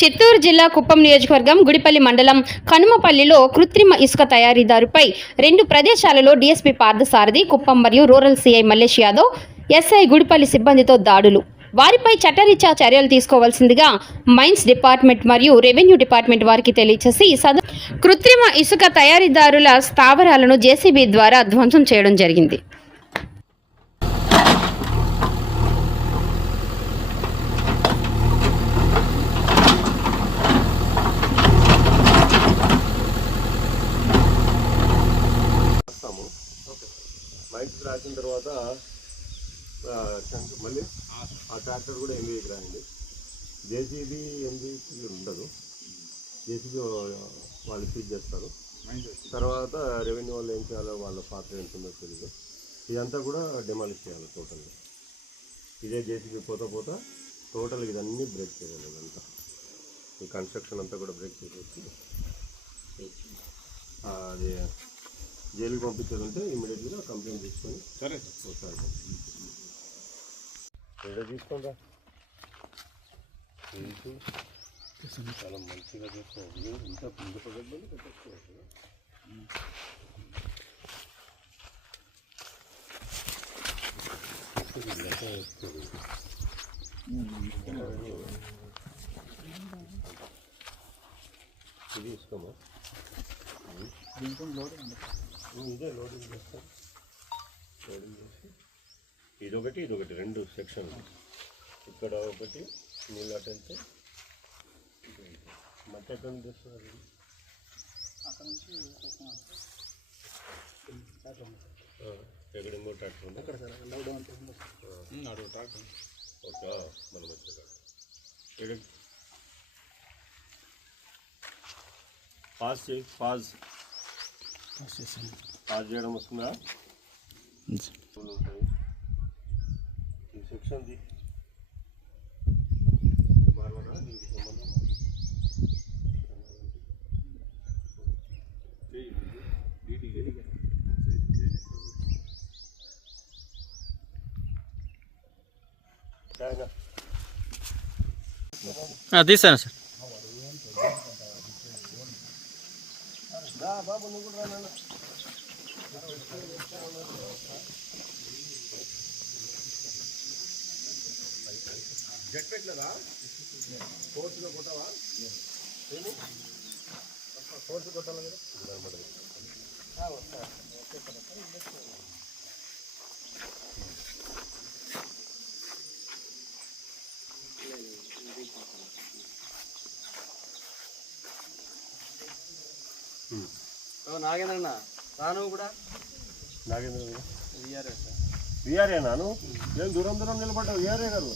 చిత్తూరు జిల్లా కుప్పం నియోజకవర్గం గుడిపల్లి మండలం కనుమపల్లిలో కృత్రిమ ఇసుక తయారీదారుపై 2 ప్రదేశాలలో డీఎస్పీ పార్థసారథి, కుప్పం మరియు rural CI Mallesh Yadav, SI Gudipalli సిబ్బందితో దాడులు. వారిపై చట్టరీత్యా చర్యలు తీసుకోవాల్సిందిగా మైన్స్ డిపార్ట్మెంట్ మరియు రెవెన్యూ డిపార్ట్మెంట్ వారికి తెలియజేసి కృత్రిమ ఇసుక తయారీదారుల స్థావరాలను జేసీబీ ద్వారా ధ్వంసం చేయడం జరిగింది. మైక్స్ రాసిన తర్వాత మళ్ళీ ఆ ట్రాక్టర్ కూడా ఎంబీకి రాయండి. జేసీబీ ఎంబీకి ఉండదు, జేసీబీ వాళ్ళు ఫీడ్ చేస్తారు. తర్వాత రెవెన్యూ వాళ్ళు ఏం చేయాలో వాళ్ళ పాత్ర ఎంత ఉందో తెలియదు. ఇదంతా కూడా డెమాలిష్ చేయాలి టోటల్గా. ఇదే జేసీబీ పోతా టోటల్గా ఇదన్నీ బ్రేక్ చేయాలి. ఇదంతా ఈ కన్స్ట్రక్షన్ అంతా కూడా బ్రేక్ చేసేసి అది జైలుకి పంపించేది ఉంటే ఇమీడియట్గా కంప్లైంట్ తీసుకొని సరే ఒకసారి ఏదో తీసుకోండి. చాలా మంచిగా తీసుకోవాలి. ఇంత ముందు పద్ధతి పెట్టేసుకోవచ్చు. ఇది ఇస్తామా? ఇదే లోడింగ్ చేస్తాం. లోడింగ్ చేసి ఇదొకటి 2 సెక్షన్లు. ఇక్కడ ఒకటి నీళ్ళు అటెంటే మట్టి ఎక్కడ నుంచి తెస్తున్నారు? అక్కడ నుంచి ఎక్కడ ఇంకో ట్రాక్టర్ ఉంది అక్కడ సార్. Tractor okay. మనం వచ్చాక పాస్ చేయి. పాస్ చేయడం వస్తుందా? ఉంటాయి ఈ సెక్షన్ తీసాను సార్. బాబు నువ్వు కూడా రానా? జట్ పెట్టలేదా? ఫోర్స్గా కొట్టావా? ఫోర్స్ కొట్టాలి కదా. నాగేంద్రన్న రాను కూడా. నాగేంద్ర విఆర్ఏ నాను ఏం దూరం నిలబడ్డావు? విఆర్ఏ గారు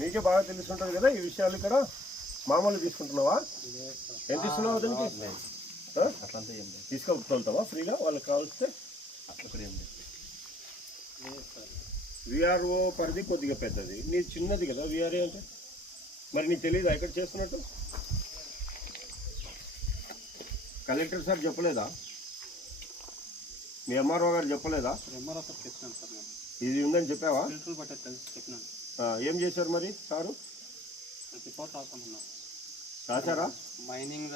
మీకే బాగా తెలిసి ఉంటుంది కదా ఈ విషయాలు. ఇక్కడ మామూలు తీసుకుంటున్నావా? ఎంత ఇస్తున్నావా దానికి? తీసుకెళ్తావా ఫ్రీగా వాళ్ళకి కావలిస్తే? విఆర్ఓ పరిధి కొద్దిగా పెద్దది, నీ చిన్నది కదా విఆర్ఏ అంటే. మరి నీకు తెలియదా ఎక్కడ చేస్తున్నట్టు? కలెక్టర్ సార్ చెప్పలేదా? మీ ఎంఆర్ఓ గారు చెప్పలేదా? ఇది ఉందని చెప్పావా? ఏం చేశారు మరి సారు? రాశారా? మైనింగ్